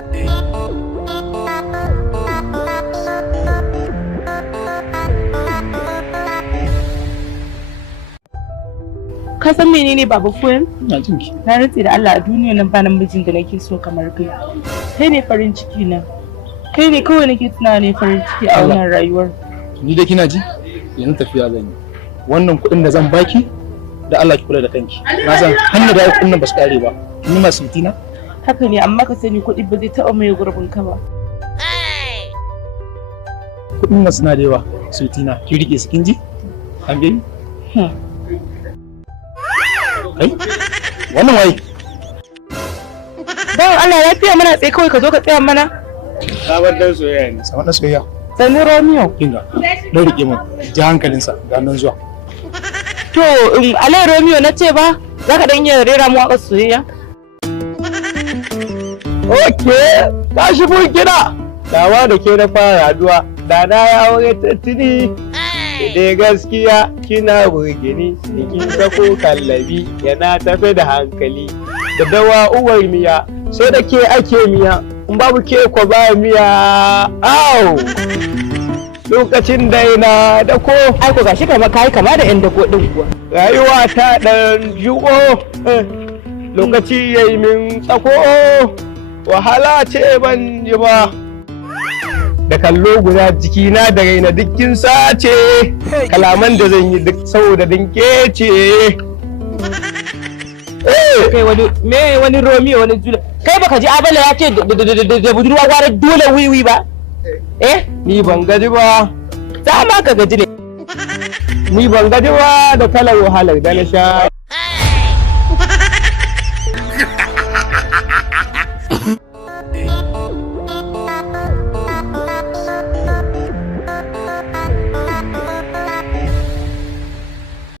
Ka san menene Baba Fuel? Ina jin ki. Na rantse da Allah a duniyar nan ba namijin da nake so kamar kai. Kai ne farin ciki na. Kai ne kawai nake tunawa ne farin ciki a wannan rayuwar. Ni da kina ji? Yanzu tafiya zan yi. Wannan kuɗin da zan baki da Allah ki kula da kanki. Na san hanyar da kuɗin nan ba su kare ba. Ni masu fitina? Haka ne amma ka sani kuɗi ba zai taɓa mai gurbin ka ba. Kuɗin nan suna da yawa. Fitina. Ki rike su kin ji? An gani? Kai? Wannan waye? Bawan Allah lafiya mana tsaye kawai ka zo ka tsaya mana. Sabar dan soyayya ne. Sabar dan soyayya. Sani Romeo. Kinga. Dan rike mun. Ji hankalinsa ga nan zuwa. To, Alai Romeo na ce ba, za ka dan iya rera mu waƙar soyayya? Okay, ka shigo gida. Dawa da ke na fara haduwa, da na ya aure tattini. Da gaskiya kina burgini, jikin sako kallabi yana tafe da hankali. Da dawa uwar miya, sai da ke ake miya, in babu ke ko ba miya. Au! Lokacin da yana da ko. Ai ko gashi kama kai kama da yan dako din kuwa. Rayuwa ta dan juko. Lokaci yayi min tsako. Wahala ce ban yi ba. Da kallo guda jikina da raina dukkin sace, kalaman da zan yi duk saboda dinke ce. Kai wani Romeo wani Julia. Kai baka ji Abala ya ce da budurwa gwara dole wiwi ba? Ni ban gaji ba. Za ma ka gaji ne. Ni ban gaji ba da kalar wahalar da na sha.